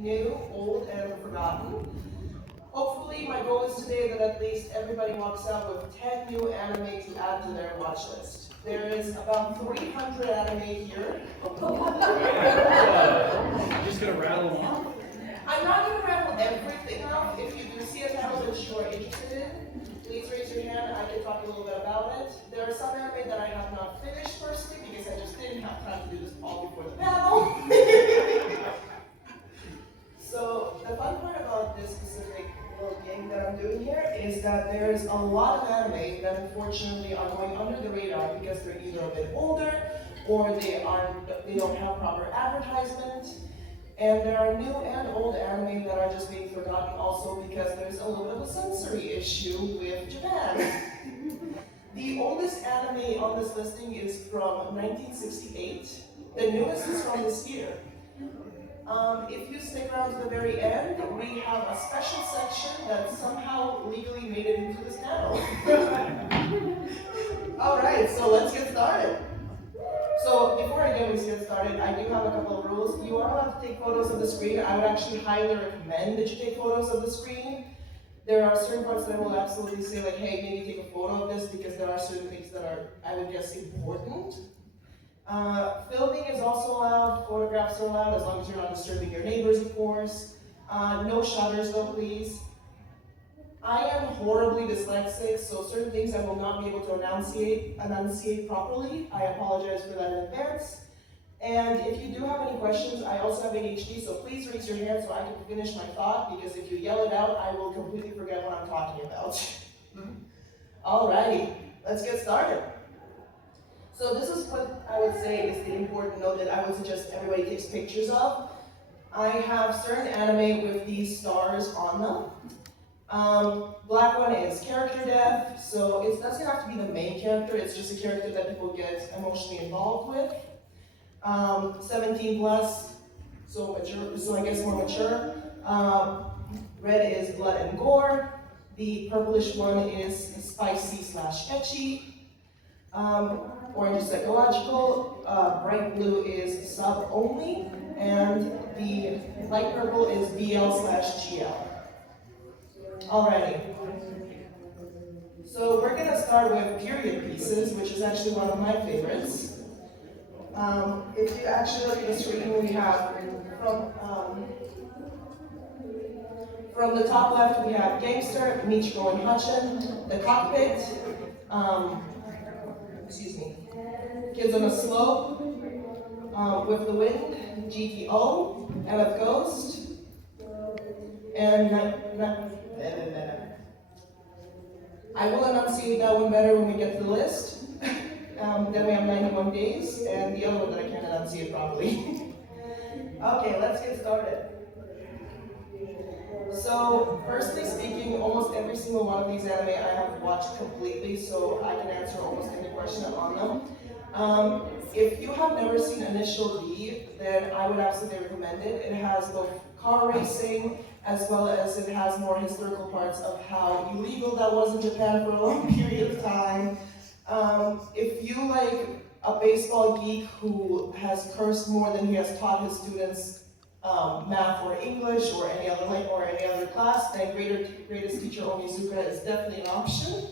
new, old, and forgotten. Hopefully, my goal is today that at least everybody walks out with 10 new anime to add to their watch list. There is about 300 anime here. You're just gonna rattle them off? I'm not going to rattle everything off. If you do see a title that you are interested in, please raise your hand. I can talk a little bit about it. There are some anime that I have not finished personally because I just didn't have time to do this all before the panel. So the fun part about this specific little game that I'm doing here is that there's a lot of anime that unfortunately are going under the radar because they're either a bit older or they don't have proper advertisement. And there are new and old anime that are just being forgotten also because there's a little bit of a sensory issue with Japan. The oldest anime on this listing is from 1968. The newest is from this year. If you stick around to the very end, we have a special section that somehow legally made it into this panel. Alright, so let's get started. So before I get started, I do have a couple of rules. You are allowed to take photos of the screen. I would actually highly recommend that you take photos of the screen. There are certain parts that I will absolutely say like, hey, maybe take a photo of this because there are certain things that are, I would guess, important. Filming is also allowed, photographs are allowed as long as you're not disturbing your neighbors, of course. No shutters though, please. I am horribly dyslexic, so certain things I will not be able to enunciate properly. I apologize for that in advance. And if you do have any questions, I also have ADHD, so please raise your hand so I can finish my thought, because if you yell it out, I will completely forget what I'm talking about. Alrighty, let's get started. So this is what I would say is the important note that I would suggest everybody takes pictures of. I have certain anime with these stars on them. Black one is character death, so it doesn't have to be the main character, it's just a character that people get emotionally involved with. 17 plus, so mature, so I guess more mature. Red is blood and gore. The purplish one is spicy / etchy. Orange is psychological, bright blue is sub only, and the light purple is BL / GL. Alrighty. So we're gonna start with period pieces, which is actually one of my favorites. If you actually look at the screen, we have from the top left, we have Gangster, Michiko and Hachin, The Cockpit, Kids on a Slope, With the Wind, GTO, MF Ghost, and I will enunciate that one better when we get to the list. Then we have 91 Days, and the other one that I can't enunciate properly. Okay, let's get started. So, firstly speaking, almost every single one of these anime I have watched completely, so I can answer almost any question on them. If you have never seen Initial D, then I would absolutely recommend it. It has both car racing, as well as it has more historical parts of how illegal that was in Japan for a long period of time. If you like a baseball geek who has cursed more than he has taught his students math or English or any other class, then Greatest Teacher Onizuka is definitely an option.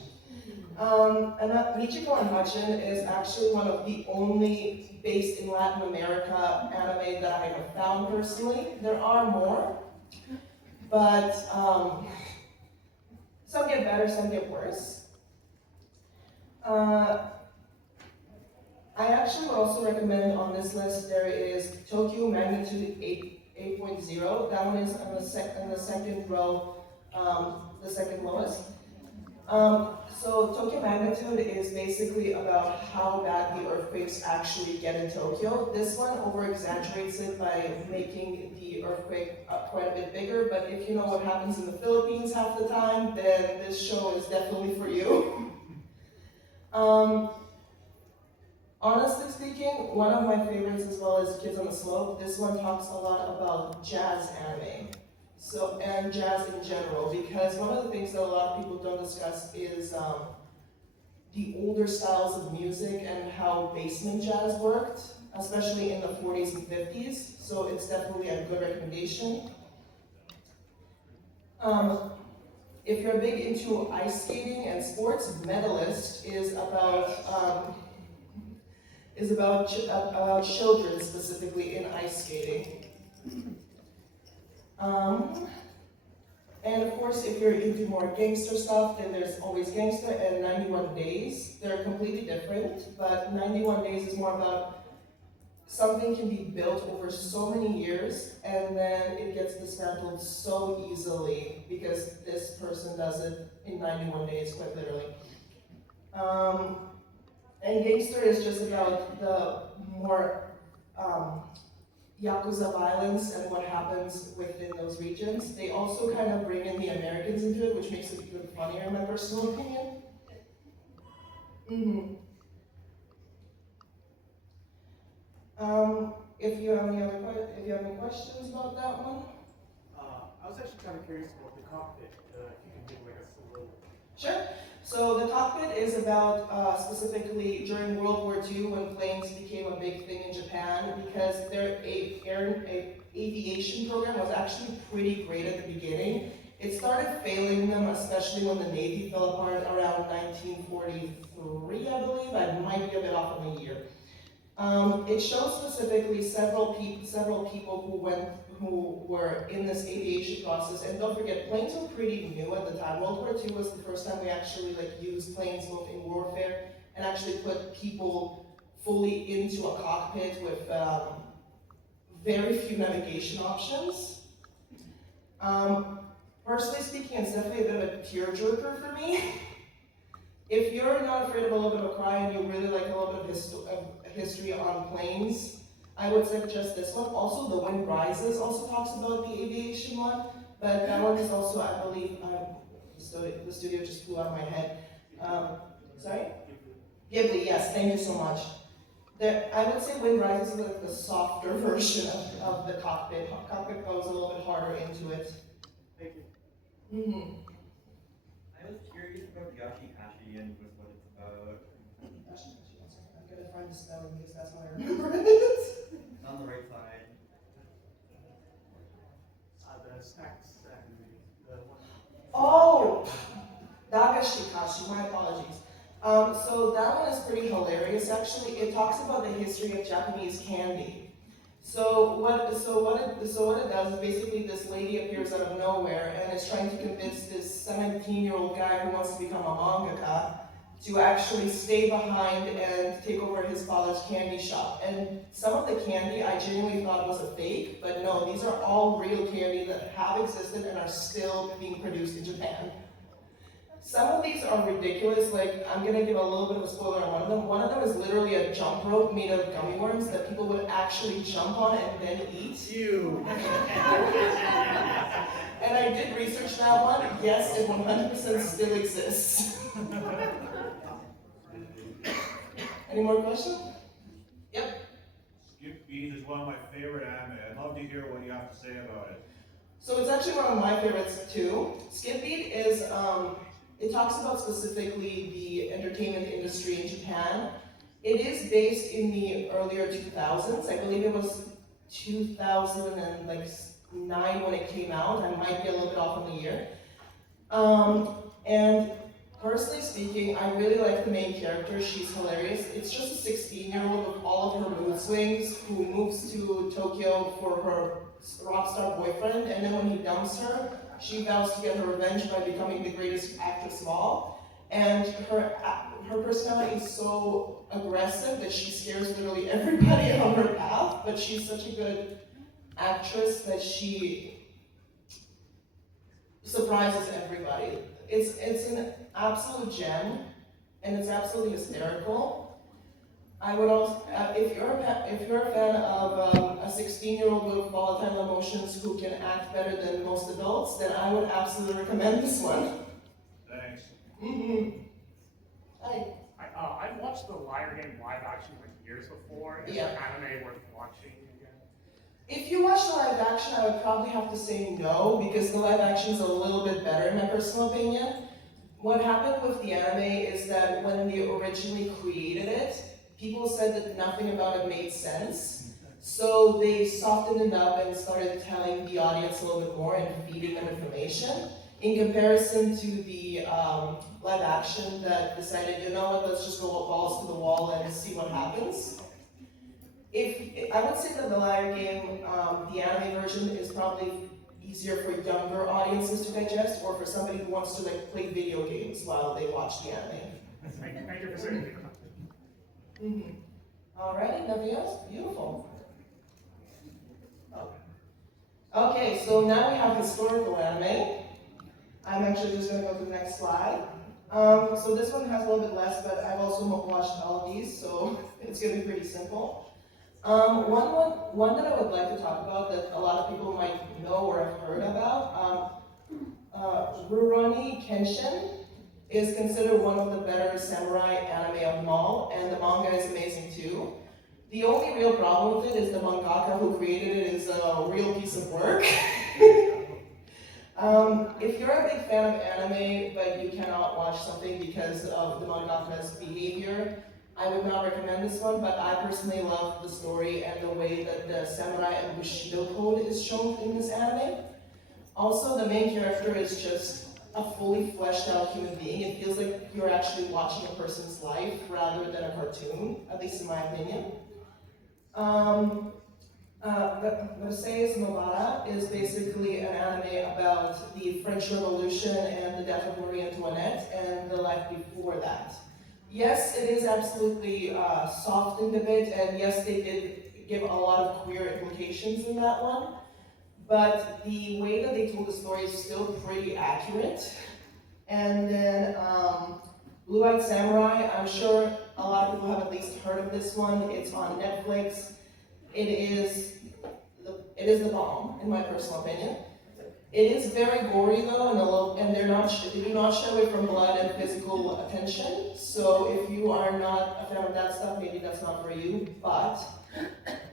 And Michiko and Hachin is actually one of the only based in Latin America anime that I have found personally. There are more, but some get better, some get worse. I actually would also recommend on this list there is Tokyo Magnitude 8.0. That one is on the second row, the second lowest. So Tokyo Magnitude is basically about how bad the earthquakes actually get in Tokyo. This one over-exaggerates it by making the earthquake quite a bit bigger, but if you know what happens in the Philippines half the time, then this show is definitely for you. Honestly speaking, one of my favorites as well is Kids on the Slope. This one talks a lot about jazz anime. And jazz in general, because one of the things that a lot of people don't discuss is the older styles of music and how basement jazz worked. especially in the 40s and 50s, so it's definitely a good recommendation. If you're big into ice skating and sports, Medalist is about children specifically in ice skating. And of course, if you're into more gangster stuff, then there's always Gangster and 91 Days. They're completely different, but 91 Days is more about something can be built over so many years, and then it gets dismantled so easily because this person does it in 91 days, quite literally. And Gangster is just about the more Yakuza violence and what happens within those regions. They also kind of bring in the Americans into it, which makes it even funnier in my personal opinion. If you have any questions about that one? I was actually kind of curious about the cockpit, if you can give like a little. Sure. So the cockpit is about specifically during World War II when planes became a big thing in Japan, because their aviation program was actually pretty great at the beginning. It started failing them, especially when the Navy fell apart around 1943, I believe. I might be a bit off on the year. It shows specifically several people who were in this aviation process, and don't forget, planes were pretty new at the time. World War II was the first time we actually used planes both in warfare and actually put people fully into a cockpit with very few navigation options. Personally speaking, it's definitely a bit of a tearjerker for me. If you're not afraid of a little bit of a cry and you really like a little bit of history on planes, I would suggest this one. Also, The Wind Rises also talks about the aviation one, but that one is also, I believe, the studio just flew out of my head. Sorry? Ghibli, yes, thank you so much. I would say Wind Rises is like the softer version of the cockpit. Cockpit goes a little bit harder into it. Thank you. I was curious about Yashihashi and what it's about. Yashihashi, one second. I'm gonna find the spelling because that's how I remember it. It's on the right side. The snacks and the one. Oh! Dagashikashi, my apologies. So that one is pretty hilarious actually. It talks about the history of Japanese candy. So what it does is basically this lady appears out of nowhere and is trying to convince this 17-year-old guy who wants to become a mangaka to actually stay behind and take over his father's candy shop. And some of the candy I genuinely thought was a fake, but no, these are all real candy that have existed and are still being produced in Japan. Some of these are ridiculous, like I'm gonna give a little bit of a spoiler on one of them. One of them is literally a jump rope made of gummy worms that people would actually jump on and then eat. You. And I did research that one. Yes, it 100% still exists. Any more questions? Yep. Skip Beat is one of my favorite anime. I'd love to hear what you have to say about it. So it's actually one of my favorites too. Skip Beat is, it talks about specifically the entertainment industry in Japan. It is based in the earlier 2000s. I believe it was 2009 when it came out. I might be a little bit off on the year. And personally speaking, I really like the main character. She's hilarious. It's just a 16-year-old with all of her mood swings who moves to Tokyo for her rock star boyfriend, and then when he dumps her, she vows to get her revenge by becoming the greatest actress of all. And her personality is so aggressive that she scares literally everybody on her path, but she's such a good actress that she surprises everybody. It's an absolute gem, and it's absolutely hysterical. I would also, if you're a fan of a 16-year-old with volatile emotions who can act better than most adults, then I would absolutely recommend this one. Thanks. Hi. I've watched the Liar Game live action like years before. Is Yeah. the anime worth watching again? If you watch the live action, I would probably have to say no, because the live action is a little bit better in my personal opinion. What happened with the anime is that when they originally created it, people said that nothing about it made sense. So they softened it up and started telling the audience a little bit more and feeding them information in comparison to the live action that decided, you know what, let's just go balls to the wall and see what happens. I would say that the Liar Game, the anime version, is probably easier for younger audiences to digest, or for somebody who wants to like play video games while they watch the anime. Thank you for saying Mm-hmm. Alrighty, nothing else? Beautiful. Oh. Okay, so now we have historical anime. I'm actually just going to go to the next slide. So this one has a little bit less, but I've also watched all of these, so it's going to be pretty simple. One that I would like to talk about that a lot of people might know or have heard about, Rurouni Kenshin is considered one of the better samurai anime of them all, and the manga is amazing too. The only real problem with it is the mangaka who created it is a real piece of work. If you're a big fan of anime, but you cannot watch something because of the mangaka's behavior, I would not recommend this one, but I personally love the story and the way that the samurai and Bushido code is shown in this anime. Also, the main character is just a fully fleshed out human being. It feels like you're actually watching a person's life rather than a cartoon, at least in my opinion. Versailles Novara is basically an anime about the French Revolution and the death of Marie Antoinette and the life before that. Yes, it is absolutely softened a bit, and yes, they did give a lot of queer implications in that one, but the way that they told the story is still pretty accurate. And then Blue-Eyed Samurai, I'm sure a lot of people have at least heard of this one. It's on Netflix. It is the bomb, in my personal opinion. It is very gory though, and they do not shy away from blood and physical attention. So if you are not a fan of that stuff, maybe that's not for you. But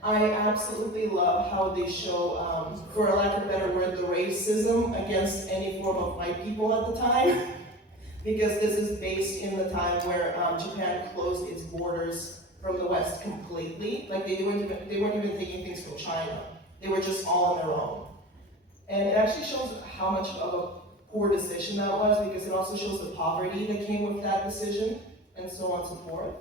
I absolutely love how they show, for a lack of a better word, the racism against any form of white people at the time. Because this is based in the time where Japan closed its borders from the West completely. Like they weren't even taking things from China. They were just all on their own. And it actually shows how much of a poor decision that was, because it also shows the poverty that came with that decision, and so on and so forth.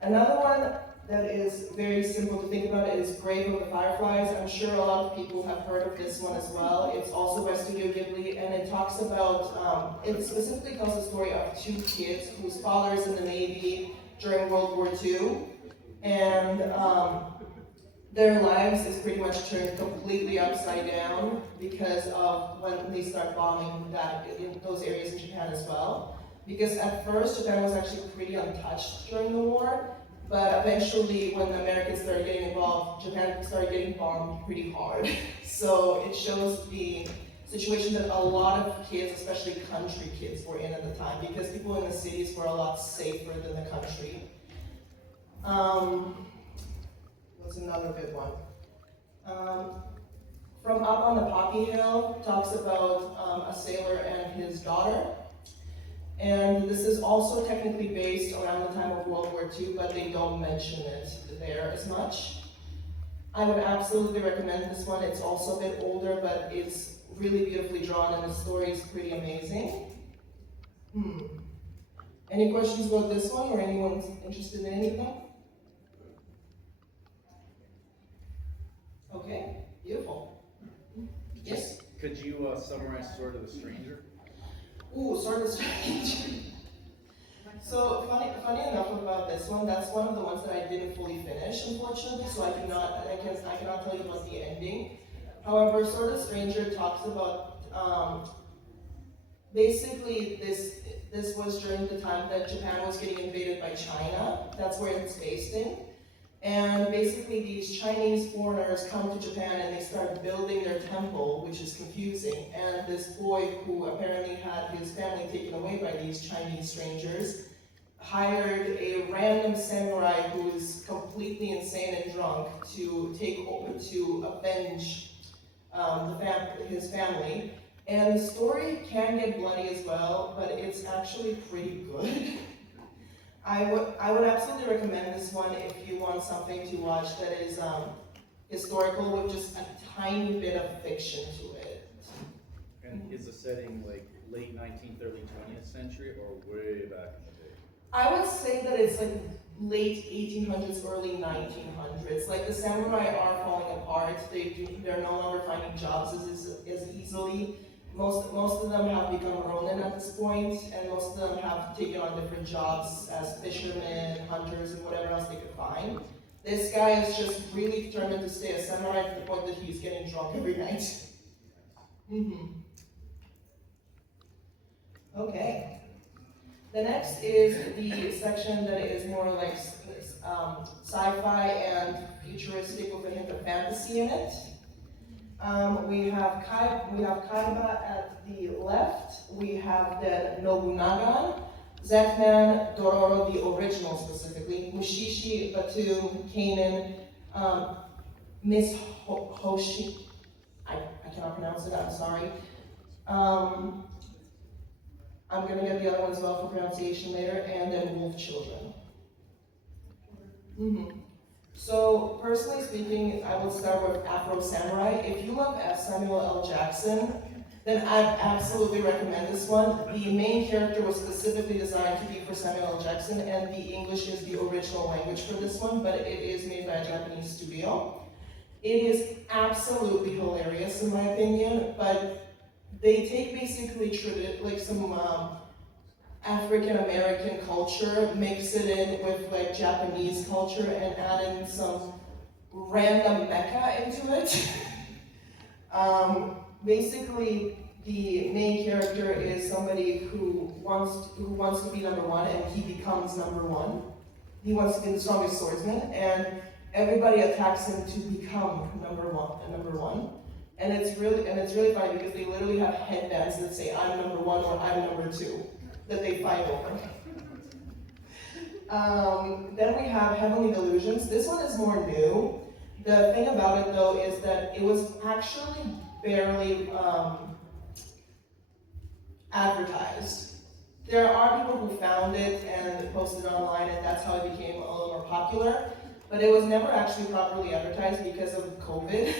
Another one that is very simple to think about is Grave of the Fireflies. I'm sure a lot of people have heard of this one as well. It's also by Studio Ghibli, and it talks about, it specifically tells the story of two kids whose father is in the Navy during World War II, and their lives is pretty much turned completely upside down because of when they start bombing that in those areas in Japan as well. Because at first, Japan was actually pretty untouched during the war, but eventually when the Americans started getting involved, Japan started getting bombed pretty hard. So it shows the situation that a lot of kids, especially country kids, were in at the time, because people in the cities were a lot safer than the country. What's another good one? From Up on the Poppy Hill talks about a sailor and his daughter. And this is also technically based around the time of World War II, but they don't mention it there as much. I would absolutely recommend this one. It's also a bit older, but it's really beautifully drawn and the story is pretty amazing. Any questions about this one, or anyone interested in any of them? Okay, beautiful. Yes? Could you summarize Sword of the Stranger? Ooh, Sword of the Stranger. So funny enough about this one, that's one of the ones that I didn't fully finish, unfortunately. So I cannot tell you about the ending. However, Sword of the Stranger talks about basically this was during the time that Japan was getting invaded by China. That's where it's based in. And basically these Chinese foreigners come to Japan and they start building their temple, which is confusing. And this boy, who apparently had his family taken away by these Chinese strangers, hired a random samurai who is completely insane and drunk to take over to avenge his family. And the story can get bloody as well, but it's actually pretty good. I would absolutely recommend this one if you want something to watch that is historical with just a tiny bit of fiction to it. And is the setting like late 19th, early 20th century, or way back in the day? I would say that it's like late 1800s, early 1900s. Like the samurai are falling apart. They're no longer finding jobs as easily. Most of them have become ronin at this point, and most of them have taken on different jobs as fishermen, hunters, and whatever else they could find. This guy is just really determined to stay a samurai to the point that he's getting drunk every night. Okay. The next is the section that is more like sci-fi and futuristic with a hint of fantasy in it. We have Kaiba at the left. We have then Nobunaga, Zetman, Dororo, the original specifically, Mushishi, Batum, Kanan, Miss Hoshi. I cannot pronounce it. I'm sorry. I'm gonna get the other one as well for pronunciation later, and then Wolf Children. So, personally speaking, I would start with Afro Samurai. If you love Samuel L. Jackson, then I'd absolutely recommend this one. The main character was specifically designed to be for Samuel L. Jackson, and the English is the original language for this one, but it is made by a Japanese studio. It is absolutely hilarious in my opinion, but they take basically like some African American culture, mix it in with like Japanese culture, and add in some random mecha into it. Basically, the main character is somebody who wants to be number one, and he becomes number one. He wants to be the strongest swordsman, and everybody attacks him to become number one. And it's really funny because they literally have headbands that say I'm number one or I'm number two that they fight over. Then we have Heavenly Delusions. This one is more new. The thing about it though is that it was actually barely advertised. There are people who found it and posted it online, and that's how it became a little more popular, but it was never actually properly advertised because of COVID.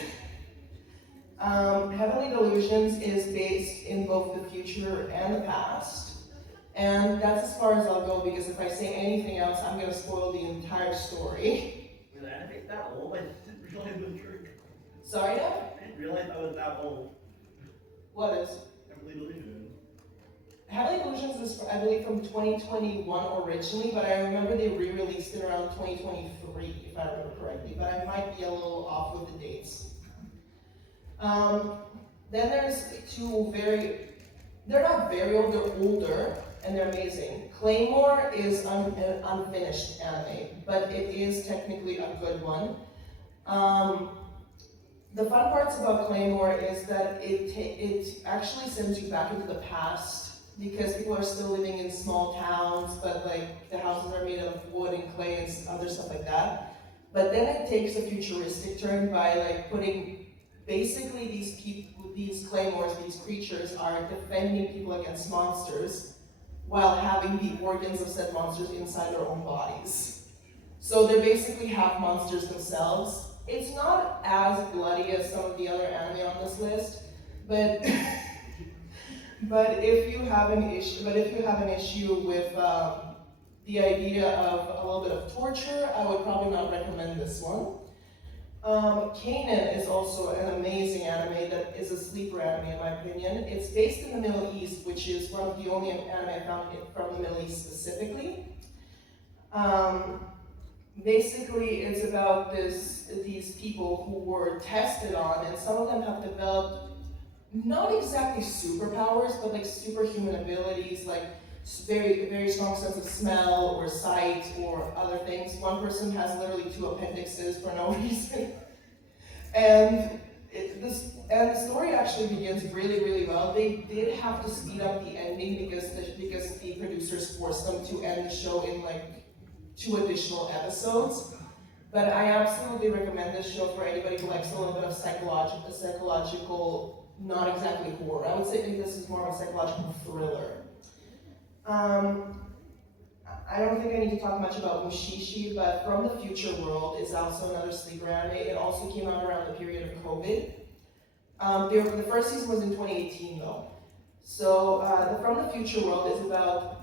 Heavenly Delusions is based in both the future and the past, and that's as far as I'll go because if I say anything else, I'm going to spoil the entire story. Was the anime that old? I didn't realize it was true. Sorry, Dad? I didn't realize I was that old. What is? Heavenly Delusion. Heavenly Delusions is, I believe, from 2021 originally, but I remember they re-released it around 2023, if I remember correctly, but I might be a little off with the dates. Then there's two they're not very old, they're older, and they're amazing. Claymore is an unfinished anime, but it is technically a good one. The fun parts about Claymore is that it actually sends you back into the past because people are still living in small towns, but like the houses are made out of wood and clay and other stuff like that. But then it takes a futuristic turn by like putting basically these claymores, these creatures are defending people against monsters while having the organs of said monsters inside their own bodies. So they're basically half monsters themselves. It's not as bloody as some of the other anime on this list, but but if you have an issue with the idea of a little bit of torture, I would probably not recommend this one. Kanan is also an amazing anime that is a sleeper anime in my opinion. It's based in the Middle East, which is one of the only anime I found from the Middle East specifically. Basically, it's about these people who were tested on, and some of them have developed not exactly superpowers, but like superhuman abilities, like very, very strong sense of smell or sight or other things. One person has literally 2 appendixes for no reason. And the story actually begins really, really well. They did have to speed up the ending because the producers forced them to end the show in like 2 additional episodes. But I absolutely recommend this show for anybody who likes a little bit of psychological, not exactly horror. I would say this is more of a psychological thriller. I don't think I need to talk much about Mushishi, but From the Future World is also another sleeper anime. It also came out around the period of COVID. The first season was in 2018 though. So From the Future World is about,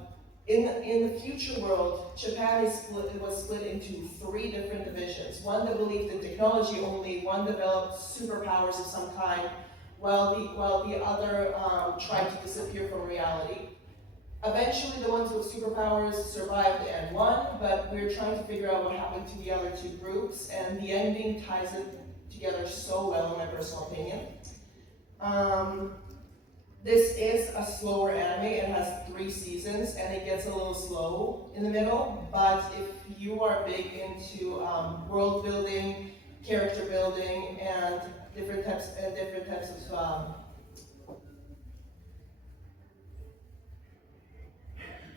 in the future world, Japan was split into 3 different divisions. One that believed in technology only, one developed superpowers of some kind, while the other tried to disappear from reality. Eventually, the ones with superpowers survived and won, but we're trying to figure out what happened to the other 2 groups, and the ending ties it together so well, in my personal opinion. This is a slower anime. It has 3 seasons, and it gets a little slow in the middle, but if you are big into world building, character building, and different types of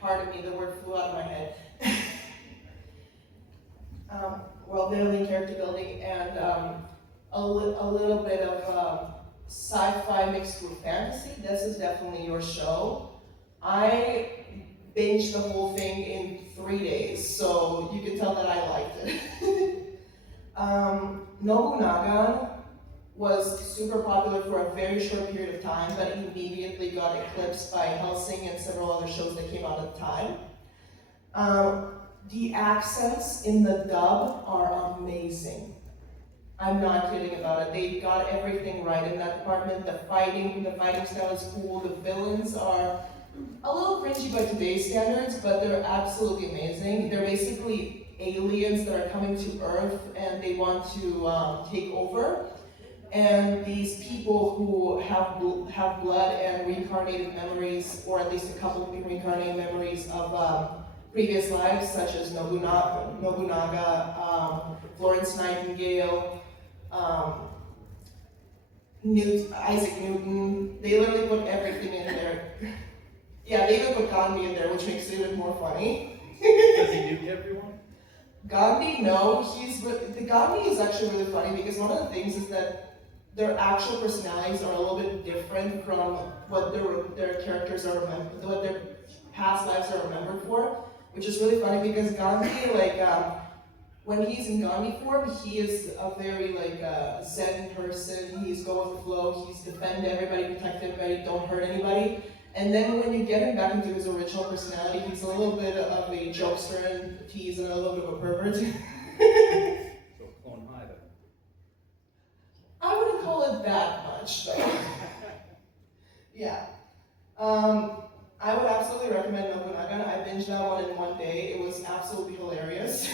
pardon me, the word flew out of my head. World building, character building, and a little bit of sci-fi mixed with fantasy. This is definitely your show. I binged the whole thing in 3 days, so you can tell that I liked it. Nobunaga was super popular for a very short period of time, but immediately got eclipsed by Hellsing and several other shows that came out at the time. The accents in the dub are amazing. I'm not kidding about it. They got everything right in that department. The fighting style is cool. The villains are a little cringy by today's standards, but they're absolutely amazing. They're basically aliens that are coming to Earth and they want to take over. And these people who have blood and reincarnated memories, or at least a couple of reincarnated memories of previous lives, such as Nobunaga, Florence Nightingale, Isaac Newton. They literally put everything in there. Yeah, they even put Gandhi in there, which makes it even more funny. Does he nuke everyone? Gandhi, no, Gandhi is actually really funny because one of the things is that their actual personalities are a little bit different from what their characters are remembered, what their past lives are remembered for, which is really funny because Gandhi, when he's in Gandhi form, he is a very Zen person. He's go with the flow. He's defend everybody, protect everybody, don't hurt anybody. And then when you get him back into his original personality, he's a little bit of a jokester and tease and a little bit of a pervert. So clone high then. I wouldn't call it that much, though. Yeah. I would absolutely recommend Nobunaga. I binged that one in 1 day. It was absolutely hilarious.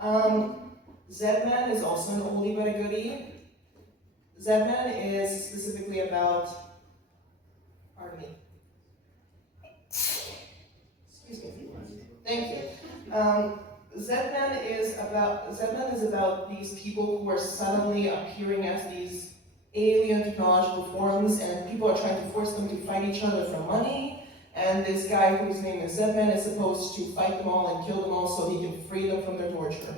Zedman is also an oldie but a goodie. Zedman is specifically about, pardon me. Excuse me. Thank you. Zedman is about these people who are suddenly appearing as these alien technological forms, and people are trying to force them to fight each other for money. And this guy whose name is Zedman is supposed to fight them all and kill them all so he can free them from their torture.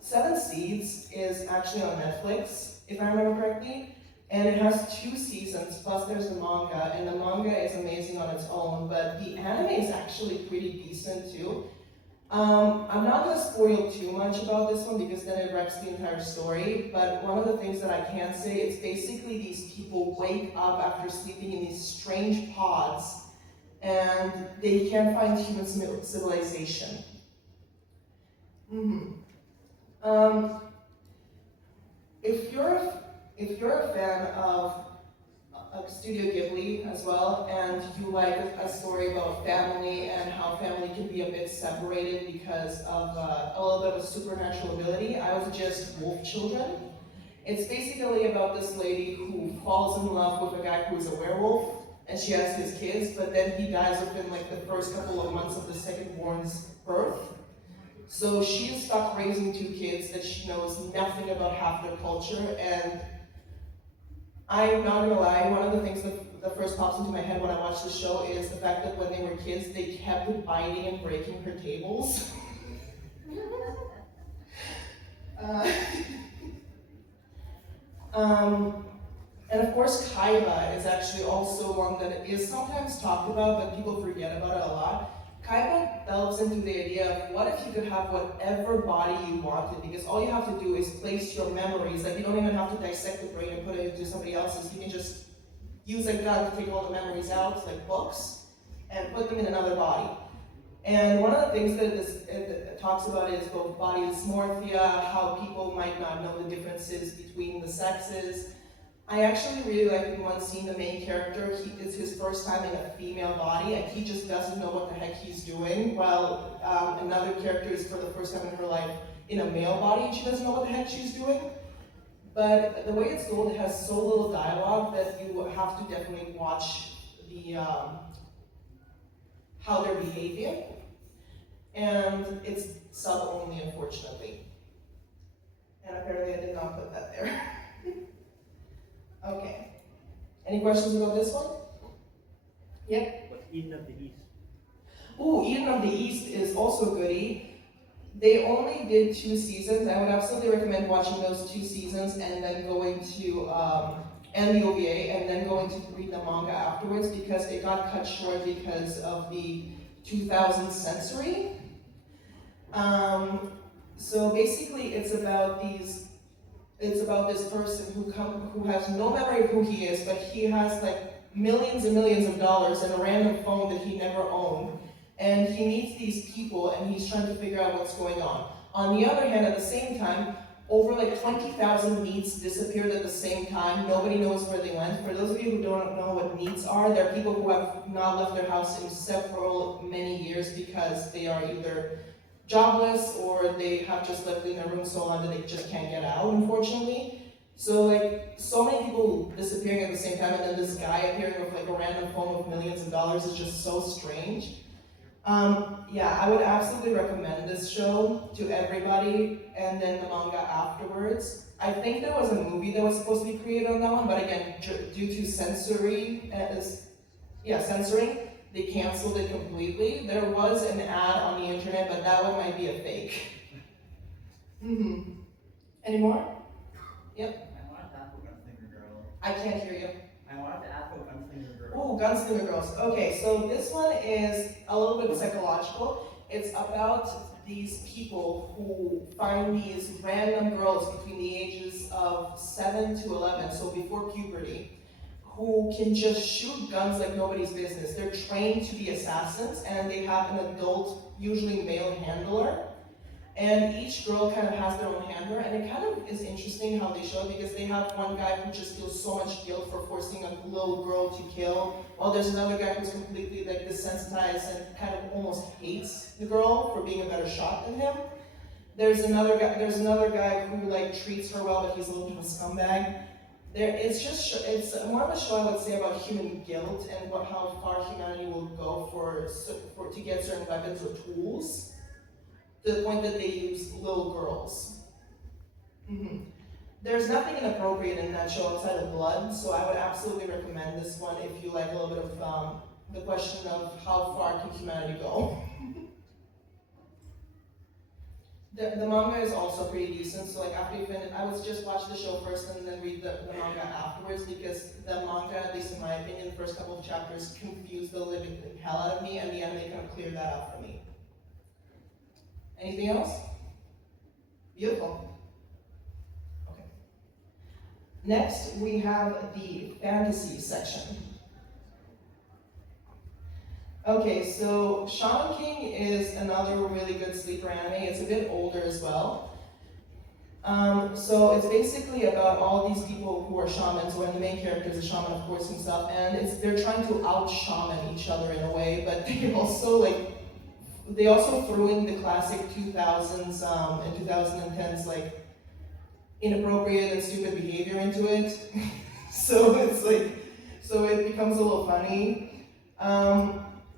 7 Seeds is actually on Netflix, if I remember correctly. And it has 2 seasons, plus there's the manga, and the manga is amazing on its own, but the anime is actually pretty decent too. I'm not going to spoil too much about this one because then it wrecks the entire story, but one of the things that I can say is basically these people wake up after sleeping in these strange pods, and they can't find human civilization. If you're a fan of Studio Ghibli as well, and you like a story about family and how family can be a bit separated because of a little bit of a supernatural ability, I would suggest Wolf Children. It's basically about this lady who falls in love with a guy who is a werewolf, and she has his kids, but then he dies within the first couple of months of the second-born's birth. So she is stuck raising 2 kids that she knows nothing about half their culture, and I'm not gonna lie, one of the things that first pops into my head when I watch the show is the fact that when they were kids, they kept biting and breaking her tables. And of course, Kaiba is actually also one that is sometimes talked about, but people forget about it a lot. Kaiba delves into the idea of what if you could have whatever body you wanted, because all you have to do is place your memories, like you don't even have to dissect the brain and put it into somebody else's, you can just use a gun to take all the memories out, like books, and put them in another body. And one of the things that it talks about is both body dysmorphia, how people might not know the differences between the sexes. I actually really like in one scene, the main character, it's his first time in a female body, and he just doesn't know what the heck he's doing, while another character is for the first time in her life in a male body, and she doesn't know what the heck she's doing. But the way it's told, it has so little dialogue that you have to definitely watch the how they're behaving. And it's sub only, unfortunately. And apparently I did not put that there. Okay. Any questions about this one? Yep. What's Eden of the East? Ooh, Eden of the East is also a goodie. They only did 2 seasons. I would absolutely recommend watching those 2 seasons and then going to and the OVA and then going to read the manga afterwards, because it got cut short because of the 2000 censoring. So basically, it's about this person who has no memory of who he is, but he has like millions and millions of dollars and a random phone that he never owned. And he meets these people and he's trying to figure out what's going on. On the other hand, at the same time, over like 20,000 meats disappeared at the same time. Nobody knows where they went. For those of you who don't know what meats are, they're people who have not left their house in many years because they are either jobless or they have just lived in their room so long that they just can't get out, unfortunately. So like, so many people disappearing at the same time, and then this guy appearing with like a random phone with millions of dollars is just so strange. Yeah, I would absolutely recommend this show to everybody, and then the manga afterwards. I think there was a movie that was supposed to be created on that one, but again, due to censoring, they canceled it completely. There was an ad on the internet, but that one might be a fake. Any more? Yep. I wanted to ask about Gunslinger Girl. I can't hear you. I wanted to ask about Gunslinger Girl. Oh, Gunslinger Girls. Okay, so this one is a little bit psychological. It's about these people who find these random girls between the ages of 7 to 11, so before puberty, who can just shoot guns like nobody's business. They're trained to be assassins, and they have an adult, usually male handler. And each girl kind of has their own handler, and it kind of is interesting how they show it, because they have one guy who just feels so much guilt for forcing a little girl to kill, while there's another guy who's completely like desensitized and kind of almost hates the girl for being a better shot than him. There's another guy who like treats her well, but he's a little bit of a scumbag. It's more of a show, I would say, about human guilt and how far humanity will go to get certain weapons or tools, to the point that they use little girls. There's nothing inappropriate in that show outside of blood, so I would absolutely recommend this one if you like a little bit of the question of how far can humanity go. The manga is also pretty decent, so like after you finish, I would just watch the show first and then read the manga afterwards, because the manga, at least in my opinion, the first couple of chapters confused the living hell out of me, and the anime kind of cleared that out for me. Anything else? Beautiful. Okay. Next, we have the fantasy section. Okay, so Shaman King is another really good sleeper anime. It's a bit older as well. So it's basically about all these people who are shamans, when the main character is a shaman, of course, himself, and they're trying to out-shaman each other in a way, but they also threw in the classic 2000s and 2010s like inappropriate and stupid behavior into it. So it becomes a little funny.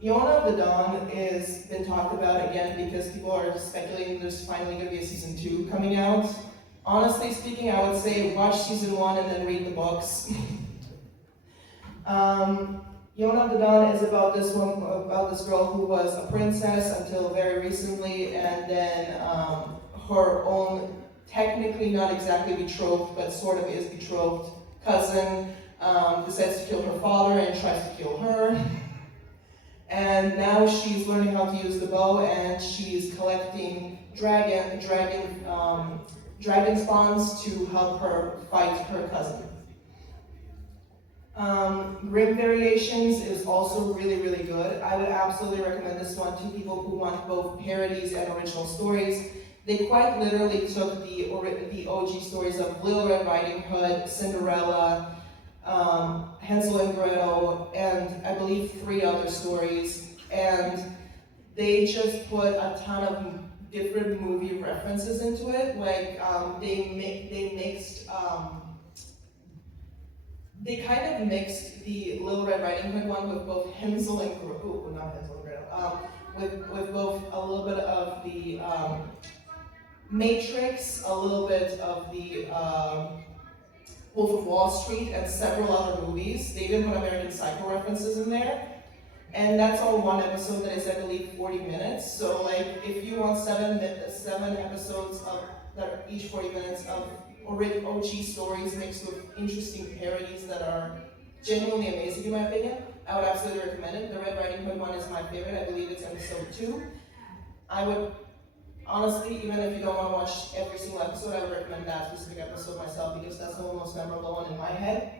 Yona of the Dawn is been talked about again because people are speculating there's finally going to be a season 2 coming out. Honestly speaking, I would say watch season 1 and then read the books. Yona of the Dawn is about this girl who was a princess until very recently, and then her own, technically not exactly betrothed, but sort of is betrothed cousin decides to kill her father and tries to kill her. And now she's learning how to use the bow, and she's collecting dragon spawns to help her fight her cousin. Grim Variations is also really, really good. I would absolutely recommend this one to people who want both parodies and original stories. They quite literally took the OG stories of Little Red Riding Hood, Cinderella, Hansel and Gretel, and I believe 3 other stories, and they just put a ton of different movie references into it. Like they kind of mixed the Little Red Riding Hood one with both Hansel and Gretel, not Hansel and Gretel, with both a little bit of the Matrix, a little bit of the Wolf of Wall Street, and several other movies. They even put American Psycho references in there. And that's all one episode that is, I believe, 40 minutes. So like, if you want seven episodes that are each 40 minutes of OG stories mixed with interesting parodies that are genuinely amazing in my opinion, I would absolutely recommend it. The Red Riding Hood one is my favorite. I believe it's episode 2. I would honestly, even if you don't want to watch every single episode, I would recommend that specific episode myself because that's the most memorable one in my head.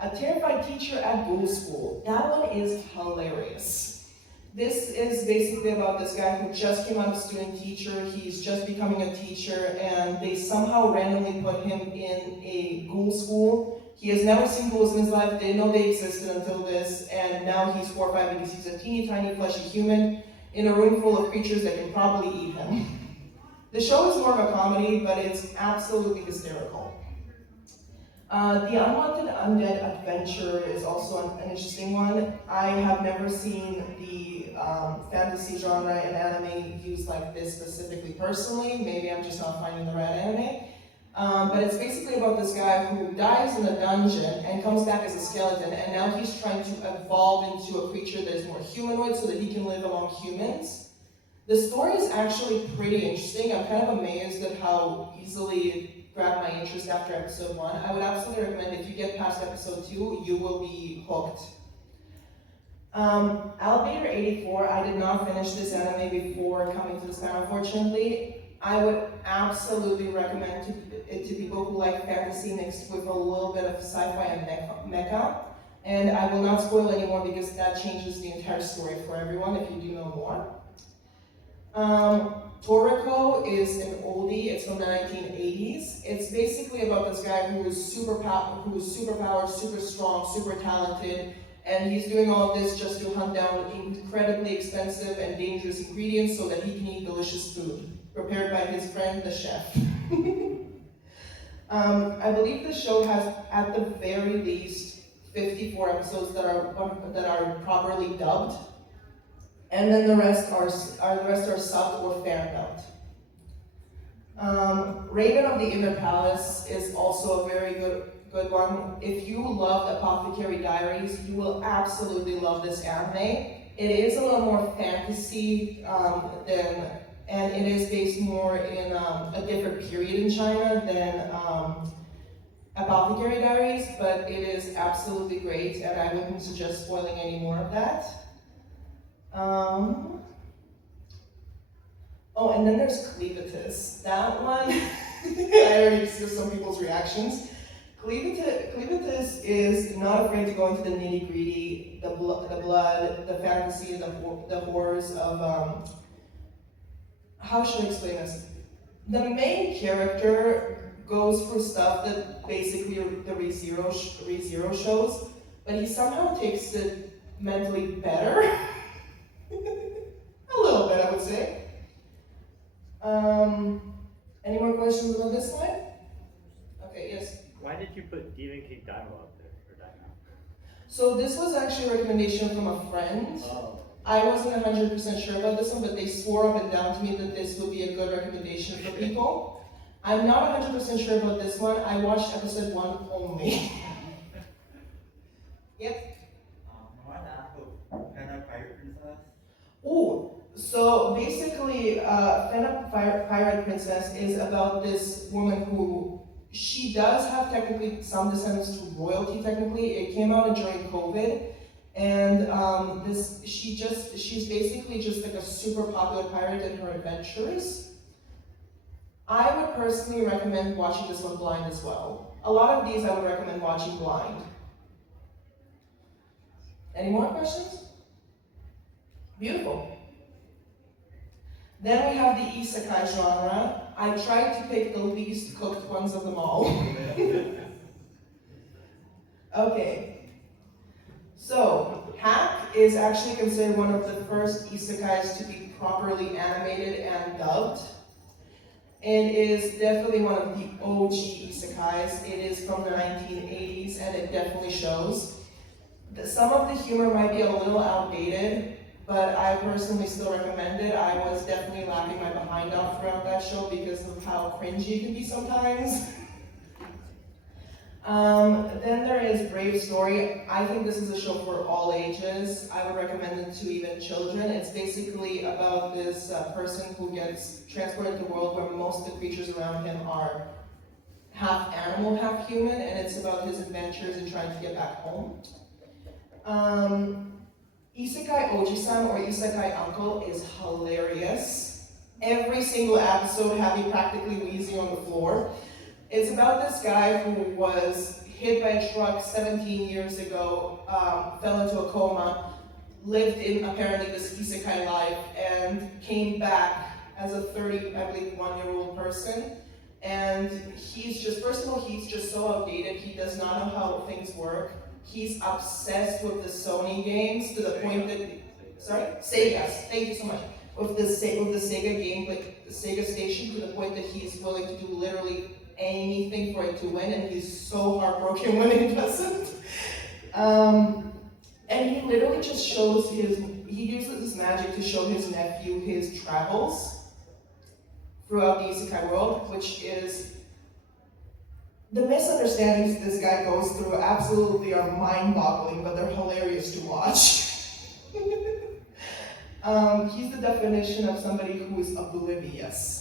A Terrified Teacher at Ghoul School. That one is hilarious. This is basically about this guy who just came out of student teacher. He's just becoming a teacher, and they somehow randomly put him in a ghoul school. He has never seen ghouls in his life, didn't know they existed until this, and now he's horrified because he's a teeny tiny fleshy human in a room full of creatures that can probably eat him. The show is more of a comedy, but it's absolutely hysterical. The Unwanted Undead Adventure is also an interesting one. I have never seen the fantasy genre in anime used like this specifically personally. Maybe I'm just not finding the right anime. But it's basically about this guy who dies in a dungeon and comes back as a skeleton, and now he's trying to evolve into a creature that is more humanoid so that he can live among humans. The story is actually pretty interesting. I'm kind of amazed at how easily it grabbed my interest after episode 1. I would absolutely recommend if you get past episode 2, you will be hooked. Alligator 84, I did not finish this anime before coming to this panel, unfortunately. I would absolutely recommend it to people who like fantasy mixed with a little bit of sci-fi and mecha. And I will not spoil anymore because that changes the entire story for everyone if you do know more. Toriko is an oldie. It's from the 1980s. It's basically about this guy who is superpowered, super strong, super talented, and he's doing all of this just to hunt down incredibly expensive and dangerous ingredients so that he can eat delicious food prepared by his friend, the chef. I believe the show has, at the very least, 54 episodes that are properly dubbed. And then the rest are subbed or fan dubbed. Raven of the Inner Palace is also a very good one. If you loved Apothecary Diaries, you will absolutely love this anime. It is a little more fantasy and it is based more in a different period in China than Apothecary Diaries, but it is absolutely great, and I wouldn't suggest spoiling any more of that. Oh, and then there's Clevitus. That one, I already see some people's reactions. Clevitus is not afraid to go into the nitty-gritty, the blood, the fantasy, the horrors of, how should I explain this? The main character goes for stuff that basically the ReZero shows, but he somehow takes it mentally better. A little bit, I would say. Any more questions about this slide? Okay, yes. Why did you put Demon King Daimao up there, or Daimao? So this was actually a recommendation from a friend. Oh. I wasn't 100% sure about this one, but they swore up and down to me that this would be a good recommendation for people. I'm not 100% sure about this one. I watched episode 1 only. Yep. I wanted to ask about Panda Pirate Princess. Ooh, so basically, Pirate Princess is about this woman who she does have technically some descendants to royalty. Technically, it came out during COVID, and she's basically just like a super popular pirate in her adventures. I would personally recommend watching this one blind as well. A lot of these I would recommend watching blind. Any more questions? Beautiful. Then we have the isekai genre. I tried to pick the least cooked ones of them all. Okay. So, Hack is actually considered one of the first isekais to be properly animated and dubbed. It is definitely one of the OG isekais. It is from the 1980s and it definitely shows. Some of the humor might be a little outdated, but I personally still recommend it. I was definitely laughing my behind off throughout that show because of how cringy it can be sometimes. Then there is Brave Story. I think this is a show for all ages. I would recommend it to even children. It's basically about this person who gets transported to a world where most of the creatures around him are half animal, half human, and it's about his adventures in trying to get back home. Isekai Oji-san or Isekai Uncle is hilarious. Every single episode have you practically wheezing on the floor. It's about this guy who was hit by a truck 17 years ago, fell into a coma, lived in apparently this isekai life, and came back as a 1-year-old person. And he's just, first of all, he's just so outdated. He does not know how things work. He's obsessed with the Sony games to the point that, sorry? Sega, thank you so much. With the Sega game, like the Sega station, to the point that he's willing to do literally anything for it to win, and he's so heartbroken when it doesn't. And he literally just shows he uses his magic to show his nephew his travels throughout the isekai world, which is, the misunderstandings this guy goes through absolutely are mind-boggling, but they're hilarious to watch. He's the definition of somebody who is oblivious.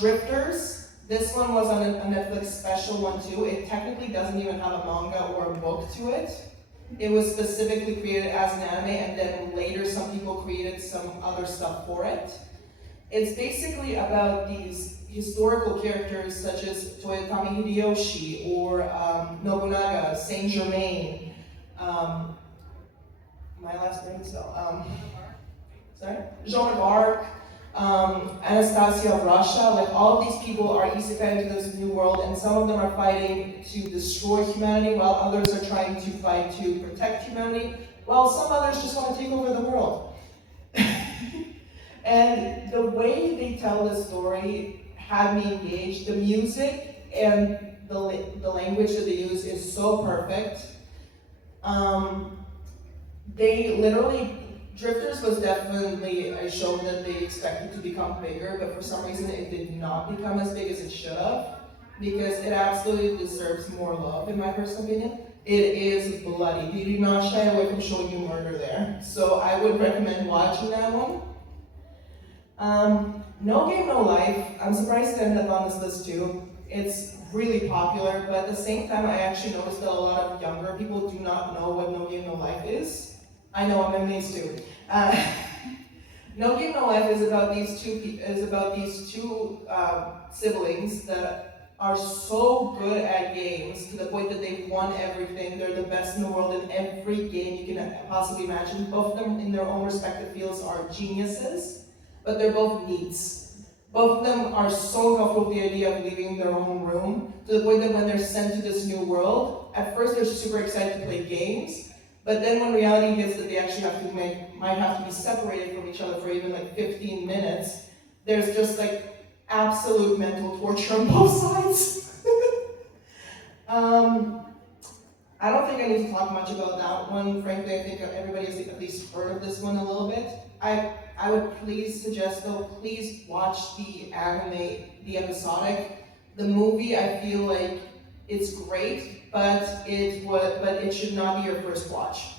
Drifters, this one was on a Netflix special one too. It technically doesn't even have a manga or a book to it. It was specifically created as an anime, and then later some people created some other stuff for it. It's basically about these historical characters such as Toyotomi Hideyoshi or Nobunaga, Saint Germain, my last brain cell, Joan of Arc, Anastasia of Russia. Like, all of these people are isekai into this new world, and some of them are fighting to destroy humanity, while others are trying to fight to protect humanity, while some others just want to take over the world. And the way they tell the story had me engaged. The music and the language that they use is so perfect. They literally, Drifters was definitely a show that they expected to become bigger, but for some reason it did not become as big as it should have, because it absolutely deserves more love, in my personal opinion. It is bloody. They do not shy away from showing you murder there. So I would recommend watching that one. No Game, No Life. I'm surprised it ended up on this list too. It's really popular, but at the same time, I actually noticed that a lot of younger people do not know what No Game, No Life is. I know, I'm amazed too. No Game, No Life is about these two siblings that are so good at games to the point that they've won everything. They're the best in the world in every game you can possibly imagine. Both of them in their own respective fields are geniuses, but they're both neats. Both of them are so comfortable with the idea of leaving their own room, to the point that when they're sent to this new world, at first they're super excited to play games, but then when reality hits that they actually might have to be separated from each other for even like 15 minutes, there's just like absolute mental torture on both sides. I don't think I need to talk much about that one. Frankly, I think everybody has at least heard of this one a little bit. I would please suggest, though, please watch the anime, the episodic. The movie, I feel like it's great, but it should not be your first watch.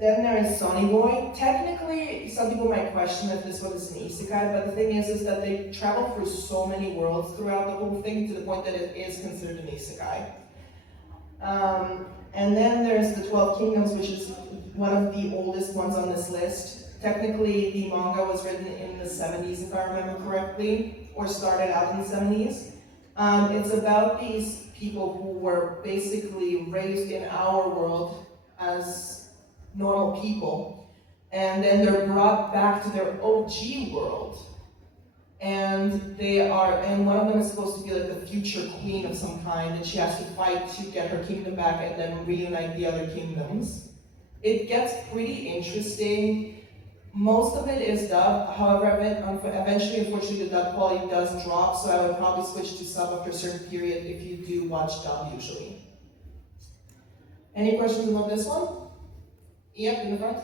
Then there is Sonny Boy. Technically, some people might question if this one is an isekai, but the thing is that they travel through so many worlds throughout the whole thing to the point that it is considered an isekai. And then there's the 12 Kingdoms, which is one of the oldest ones on this list. Technically, the manga was written in the 70s, if I remember correctly, or started out in the 70s. It's about these people who were basically raised in our world as normal people, and then they're brought back to their OG world. And one of them is supposed to be like the future queen of some kind, and she has to fight to get her kingdom back and then reunite the other kingdoms. It gets pretty interesting. Most of it is dub, however, eventually, unfortunately, the dub quality does drop, so I would probably switch to sub after a certain period if you do watch dub usually. Any questions about this one? Yep, in the front.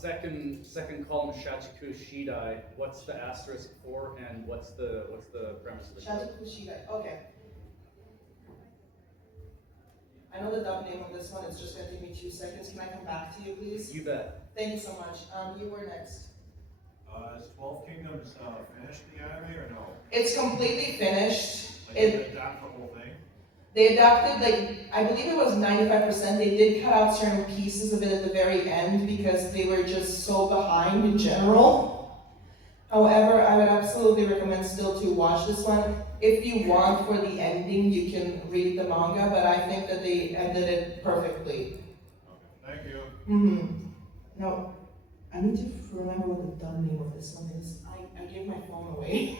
Second column, Shachiku Shidai. What's the asterisk for, and what's the premise of the show? Shachiku Shidai, okay. I know the dub name of this one, it's just gonna take me 2 seconds. Can I come back to you, please? You bet. Thank you so much. You were next. Is 12 Kingdoms finished the anime or no? It's completely finished. Like, they adapt the whole thing? They adapted, like, I believe it was 95%. They did cut out certain pieces of it at the very end because they were just so behind in general. However, I would absolutely recommend still to watch this one. If you want for the ending, you can read the manga, but I think that they ended it perfectly. Okay, thank you. Now, I need to remember what the dub name of this one is. I gave my phone away.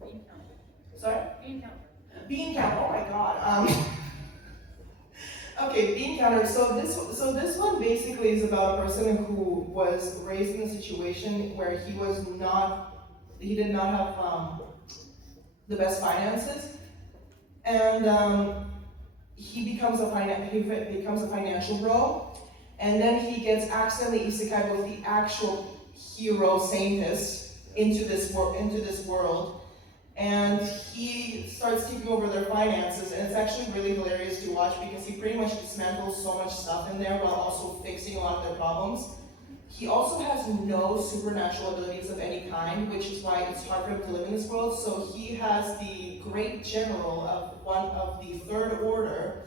Bean counter. Sorry? Bean counter. Bean counter, oh my god. Okay, bean counter. So this one basically is about a person who was raised in a situation where he did not have the best finances, and he becomes a financial bro, and then he gets accidentally isekai with the actual hero scientist into this world. And he starts taking over their finances, and it's actually really hilarious to watch because he pretty much dismantles so much stuff in there while also fixing a lot of their problems. He also has no supernatural abilities of any kind, which is why it's hard for him to live in this world. So he has the great general of one of the Third Order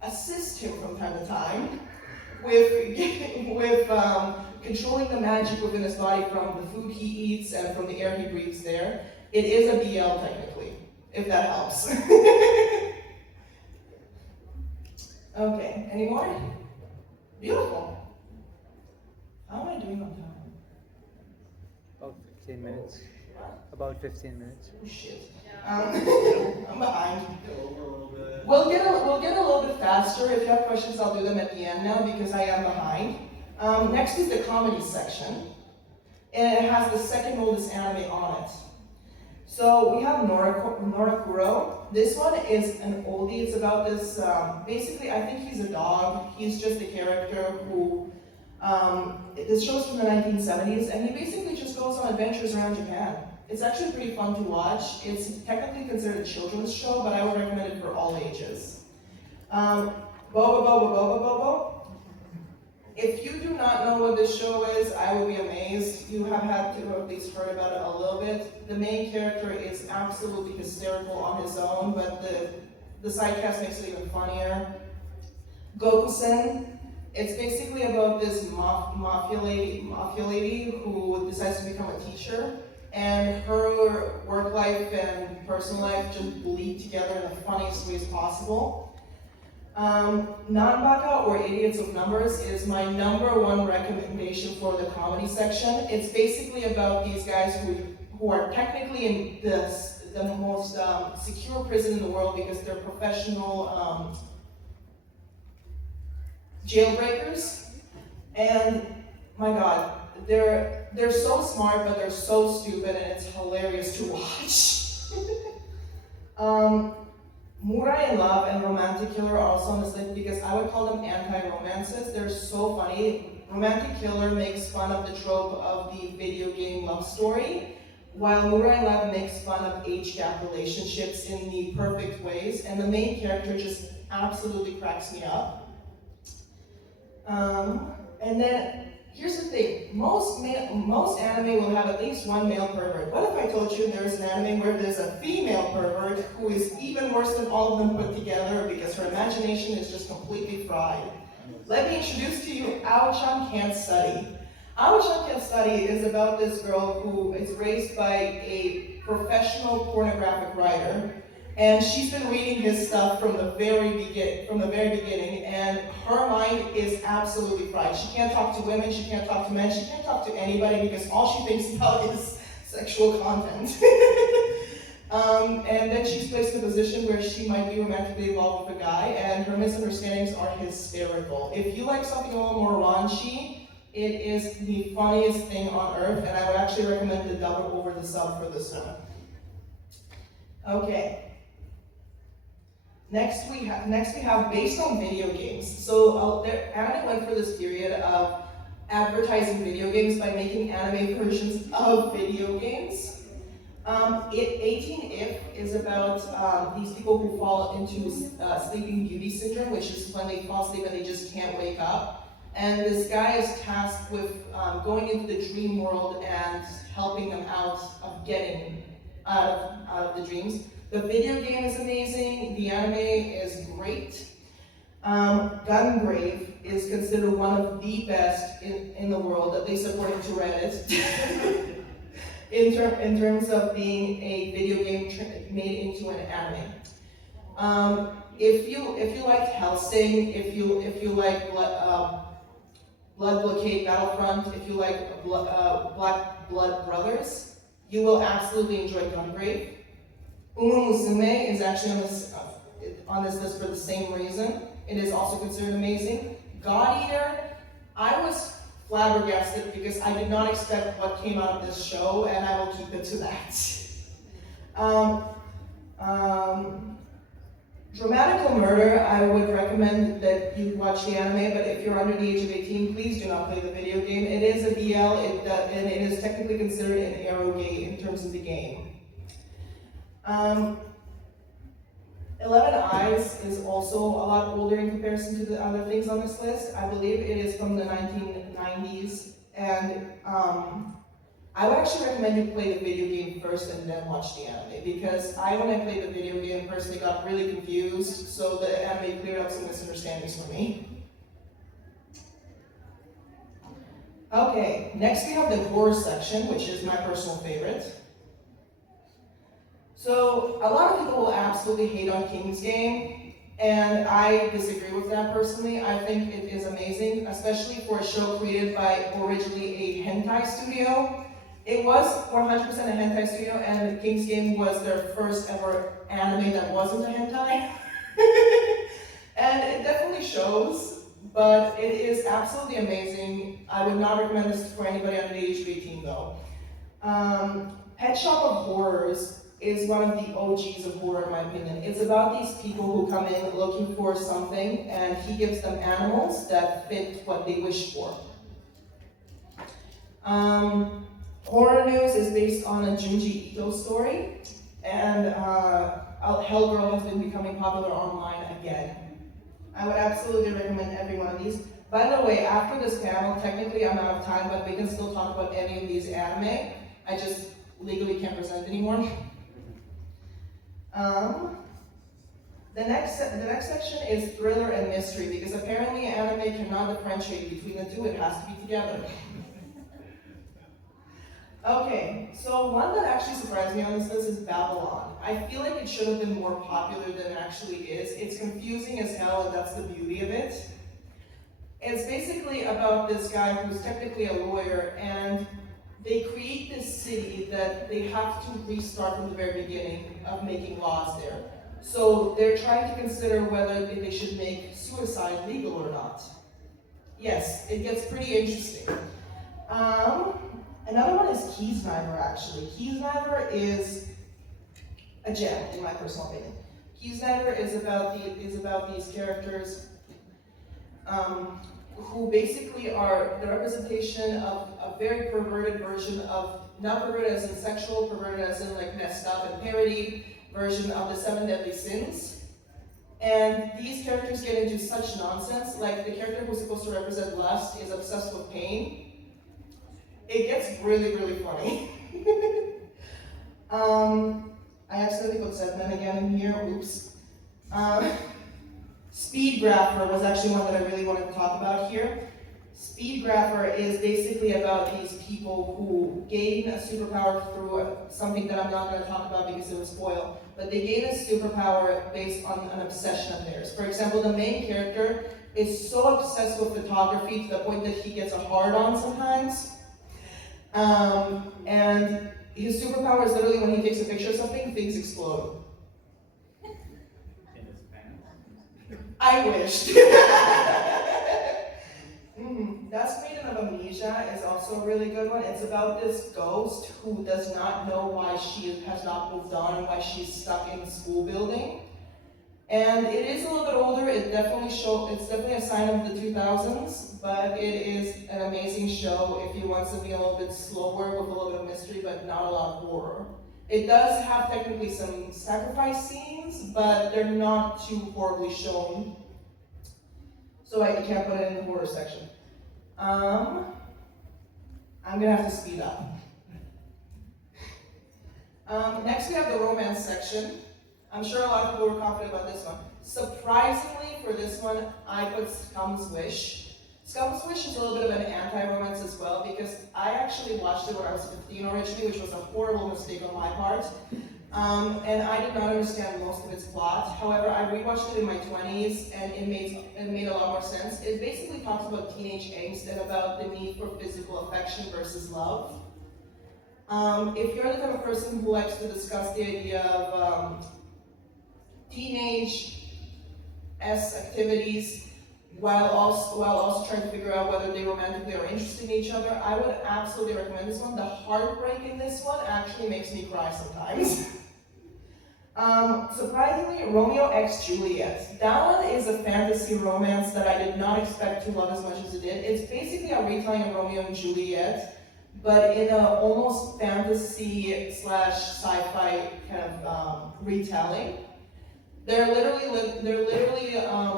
assist him from time to time with controlling the magic within his body from the food he eats and from the air he breathes there. It is a BL technically, if that helps. Okay, any more? Beautiful. How am I doing on time? About 15 minutes. What? About 15 minutes. Oh shit. I'm behind. We'll get a little bit faster. If you have questions, I'll do them at the end now because I am behind. Next is the comedy section, and it has the second oldest anime on it. So we have Norakuro. This one is an oldie. It's about this, basically I think he's a dog. He's just a character who, this show's from the 1970s, and he basically just goes on adventures around Japan. It's actually pretty fun to watch. It's technically considered a children's show, but I would recommend it for all ages. Bobo. If you do not know what this show is, I will be amazed. You have had to have at least heard about it a little bit. The main character is absolutely hysterical on his own, but the side cast makes it even funnier. Goku-sen, it's basically about this mafia lady who decides to become a teacher, and her work life and personal life just bleed together in the funniest ways possible. Nanbaka, or Idiots of Numbers, is my #1 recommendation for the comedy section. It's basically about these guys who are technically in the most secure prison in the world because they're professional jailbreakers. And my god, they're so smart, but they're so stupid, and it's hilarious to watch. Murai in Love and Romantic Killer are also on this list because I would call them anti-romances. They're so funny. Romantic Killer makes fun of the trope of the video game love story, while Murai Lab makes fun of age gap relationships in the perfect ways, and the main character just absolutely cracks me up. And then, here's the thing, most anime will have at least one male pervert. What if I told you there's an anime where there's a female pervert who is even worse than all of them put together because her imagination is just completely fried? Let me introduce to you Ao-chan Can't Study. Ao-chan Can't Study is about this girl who is raised by a professional pornographic writer, and she's been reading his stuff from the very beginning, and her mind is absolutely fried. She can't talk to women, she can't talk to men, she can't talk to anybody because all she thinks about is sexual content. And then she's placed in a position where she might be romantically involved with a guy, and her misunderstandings are hysterical. If you like something a little more raunchy, it is the funniest thing on earth, and I would actually recommend the dub over the sub for this one. Okay. Next we have based on video games. So anime went for this period of advertising video games by making anime versions of video games. 18 If is about these people who fall into sleeping beauty syndrome, which is when they fall asleep and they just can't wake up. And this guy is tasked with going into the dream world and helping them out of getting out of the dreams. The video game is amazing, the anime is great. Gungrave is considered one of the best in the world, at least according to Reddit, in terms of being a video game made into an anime. If you like Hellsing, if you like Blood Blockade Battlefront, if you like Black Blood Brothers, you will absolutely enjoy Gungrave. Uma Musume is actually on this list for the same reason. It is also considered amazing. God Eater, I was flabbergasted because I did not expect what came out of this show, and I will keep it to that. Dramatical Murder, I would recommend that you watch the anime, but if you're under the age of 18, please do not play the video game. It is a BL, and it is technically considered an eroge in terms of the game. 11 Eyes is also a lot older in comparison to the other things on this list. I believe it is from the 1990s, and I would actually recommend you play the video game first and then watch the anime, because when I played the video game, personally got really confused, so the anime cleared up some misunderstandings for me. Okay, next we have the horror section, which is my personal favorite. So, a lot of people will absolutely hate on King's Game, and I disagree with that personally. I think it is amazing, especially for a show created by originally a hentai studio. It was 100% a hentai studio, and King's Game was their first ever anime that wasn't a hentai. And it definitely shows, but it is absolutely amazing. I would not recommend this for anybody under the age of 18 though. Pet Shop of Horrors is one of the OGs of horror in my opinion. It's about these people who come in looking for something, and he gives them animals that fit what they wish for. Horror News is based on a Junji Ito story, and Hellgirl has been becoming popular online again. I would absolutely recommend every one of these. By the way, after this panel, technically I'm out of time, but we can still talk about any of these anime. I just legally can't present anymore. The next section is thriller and mystery, because apparently anime cannot differentiate between the two, it has to be together. Okay, so one that actually surprised me on this list is Babylon. I feel like it should have been more popular than it actually is. It's confusing as hell, and that's the beauty of it. It's basically about this guy who's technically a lawyer, and they create this city that they have to restart from the very beginning of making laws there. So they're trying to consider whether they should make suicide legal or not. Yes, it gets pretty interesting. Another one is Kiesniver, actually. Kiesniver is a gem, in my personal opinion. Kiesniver is about these characters. who basically are the representation of a very perverted version of, not perverted as in sexual, perverted as in like messed up and parodied version of the 7 deadly sins. And these characters get into such nonsense, like the character who's supposed to represent lust is obsessed with pain. It gets really, really funny. I accidentally put Sedman again in here, oops. Speed Grapher was actually one that I really wanted to talk about here. Speed Grapher is basically about these people who gain a superpower through something that I'm not going to talk about because it would spoil, but they gain a superpower based on an obsession of theirs. For example, the main character is so obsessed with photography to the point that he gets a hard-on sometimes. And his superpower is literally when he takes a picture of something, things explode. In his pants? I wished. That's Maiden of Amnesia is also a really good one. It's about this ghost who does not know why she has not moved on and why she's stuck in the school building. And it is a little bit older. It's definitely a sign of the 2000s, but it is an amazing show if you want something a little bit slower with a little bit of mystery, but not a lot of horror. It does have technically some sacrifice scenes, but they're not too horribly shown. So I can't put it in the horror section. I'm gonna have to speed up. Next we have the romance section. I'm sure a lot of people were confident about this one. Surprisingly, for this one, I put Scum's Wish. Scum's Wish is a little bit of an anti-romance as well, because I actually watched it when I was 15 originally, which was a horrible mistake on my part. And I did not understand most of its plot. However, I rewatched it in my 20s, and it made a lot more sense. It basically talks about teenage angst and about the need for physical affection versus love. If you're the type of person who likes to discuss the idea of teenage-esque activities while also trying to figure out whether they romantically are interested in each other, I would absolutely recommend this one. The heartbreak in this one actually makes me cry sometimes. Surprisingly, Romeo x Juliet. That one is a fantasy romance that I did not expect to love as much as it did. It's basically a retelling of Romeo and Juliet, but in a almost fantasy / sci-fi kind of retelling.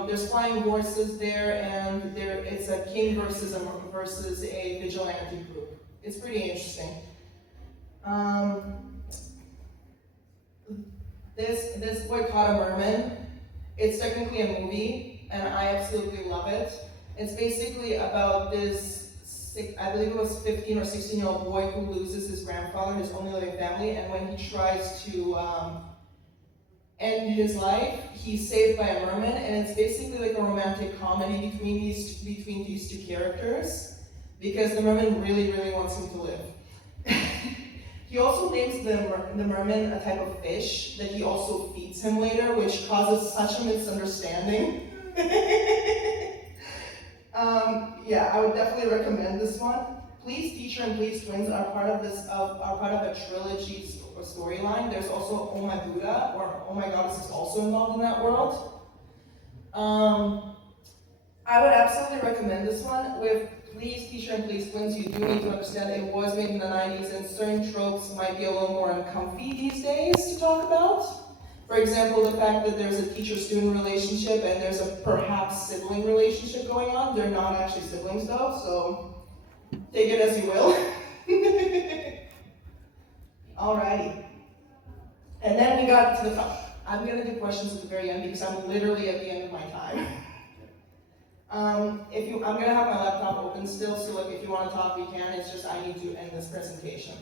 There's flying horses there, and it's a king versus a vigilante group. It's pretty interesting. This Boycott a Merman, it's technically a movie, and I absolutely love it. It's basically about this, I believe it was 15 or 16-year-old boy who loses his grandfather, his only living family, and when he tries to end his life, he's saved by a merman, and it's basically like a romantic comedy between these two characters, because the merman really, really wants him to live. He also names the merman a type of fish that he also feeds him later, which causes such a misunderstanding. Yeah, I would definitely recommend this one. Please Teacher and Please Twins are part of a trilogy storyline. There's also Oh My Buddha, or Oh My Goddess is also involved in that world. I would absolutely recommend this one. With Please Teacher and Please Twins, you do need to understand it was made in the 90s, and certain tropes might be a little more uncomfy these days to talk about. For example, the fact that there's a teacher-student relationship and there's a perhaps sibling relationship going on. They're not actually siblings though, so take it as you will. Alrighty. And then we got to the top. I'm gonna do questions at the very end because I'm literally at the end of my time. I'm gonna have my laptop open still, so like if you want to talk, we can. It's just I need to end this presentation.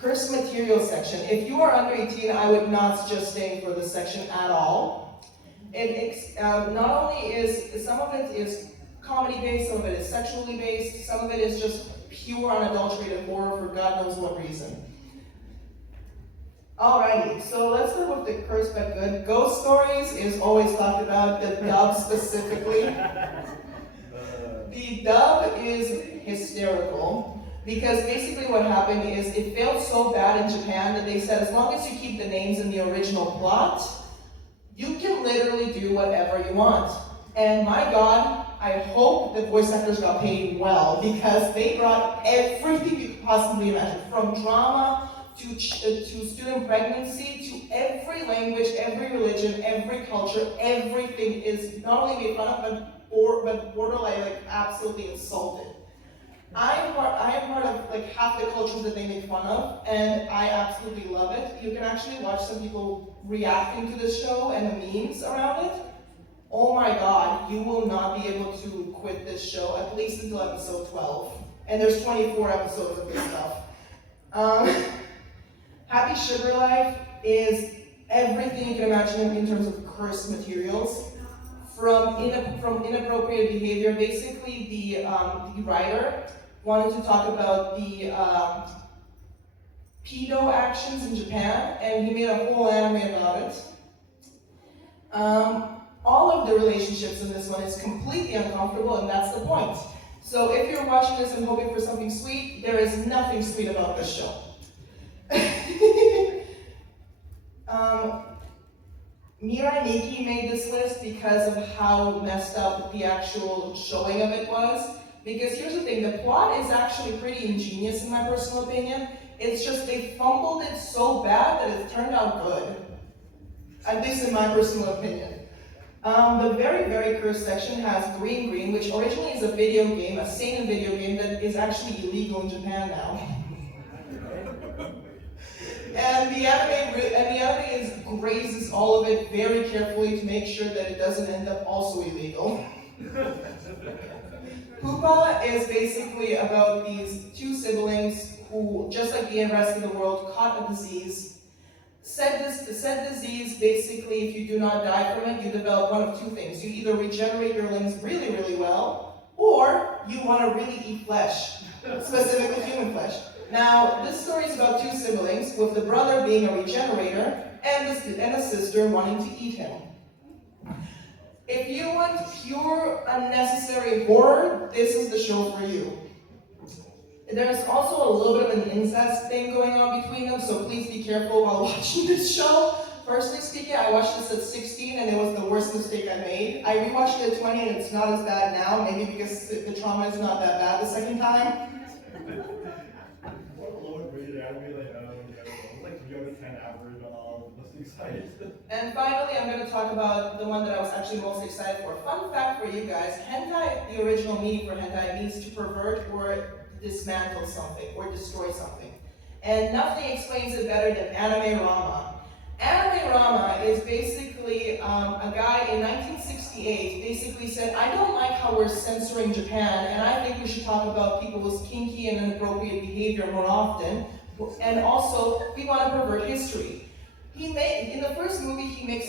Cursed material section. If you are under 18, I would not suggest staying for this section at all. Not only is some of it is comedy based, some of it is sexually based, some of it is just pure unadulterated horror for God knows what reason. Alrighty, so let's start with the cursed but good. Ghost stories is always talked about, the dub specifically. The dub is hysterical because basically what happened is it failed so bad in Japan that they said as long as you keep the names in the original plot, you can literally do whatever you want. And my God, I hope the voice actors got paid well because they brought everything you could possibly imagine, from drama to student pregnancy to every language, every religion, every culture. Everything is not only made fun of, but borderline like absolutely insulted. I am part of like half the cultures that they make fun of, and I absolutely love it. You can actually watch some people reacting to this show and the memes around it. Oh my god, you will not be able to quit this show, at least until episode 12. And there's 24 episodes of this stuff. Happy Sugar Life is everything you can imagine in terms of cursed materials. From inappropriate behavior. Basically, the writer wanted to talk about the pedo actions in Japan, and he made a whole anime about it. All of the relationships in this one is completely uncomfortable, and that's the point. So if you're watching this and hoping for something sweet, there is nothing sweet about this show. Mirai Nikki made this list because of how messed up the actual showing of it was. Because here's the thing, the plot is actually pretty ingenious in my personal opinion. It's just they fumbled it so bad that it turned out good. At least in my personal opinion. The very, very cursed section has Green Green, which originally is a video game, a seinen video game that is actually illegal in Japan now. And the anime grazes all of it very carefully to make sure that it doesn't end up also illegal. Pupa is basically about these two siblings who, just like the rest of the world, caught a disease. Said disease, basically, if you do not die from it, you develop one of two things. You either regenerate your limbs really, really well, or you want to really eat flesh, specifically human flesh. Now, this story is about two siblings, with the brother being a regenerator, and the sister wanting to eat him. If you want pure, unnecessary horror, this is the show for you. There's also a little bit of an incest thing going on between them, so please be careful while watching this show. Personally speaking, I watched this at 16 and it was the worst mistake I made. I rewatched it at 20 and it's not as bad now, maybe because the trauma is not that bad the second time. What a low rated anime like like 0 to 10 average on all listening sites. And finally, I'm going to talk about the one that I was actually most excited for. Fun fact for you guys, hentai, the original meaning for hentai means to pervert or dismantle something or destroy something. And nothing explains it better than anime rama. Anime rama is basically a guy in 1968 basically said, I don't like how we're censoring Japan, and I think we should talk about people's kinky and inappropriate behavior more often, and also we want to pervert history. In the first movie, he makes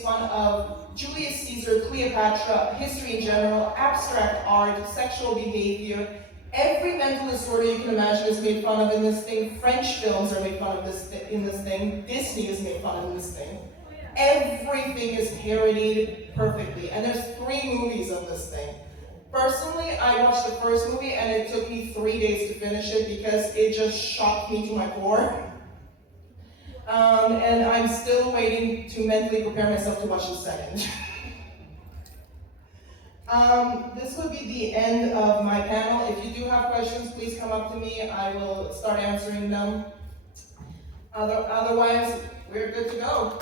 fun of Julius Caesar, Cleopatra, history in general, abstract art, sexual behavior. Every mental disorder you can imagine is made fun of in this thing. French films are made fun of in this thing. Disney is made fun of in this thing. Everything is parodied perfectly. And there's 3 movies of this thing. Personally, I watched the first movie and it took me 3 days to finish it because it just shocked me to my core. And I'm still waiting to mentally prepare myself to watch the second. This will be the end of my panel. If you do have questions, please come up to me. I will start answering them. Otherwise, we're good to go.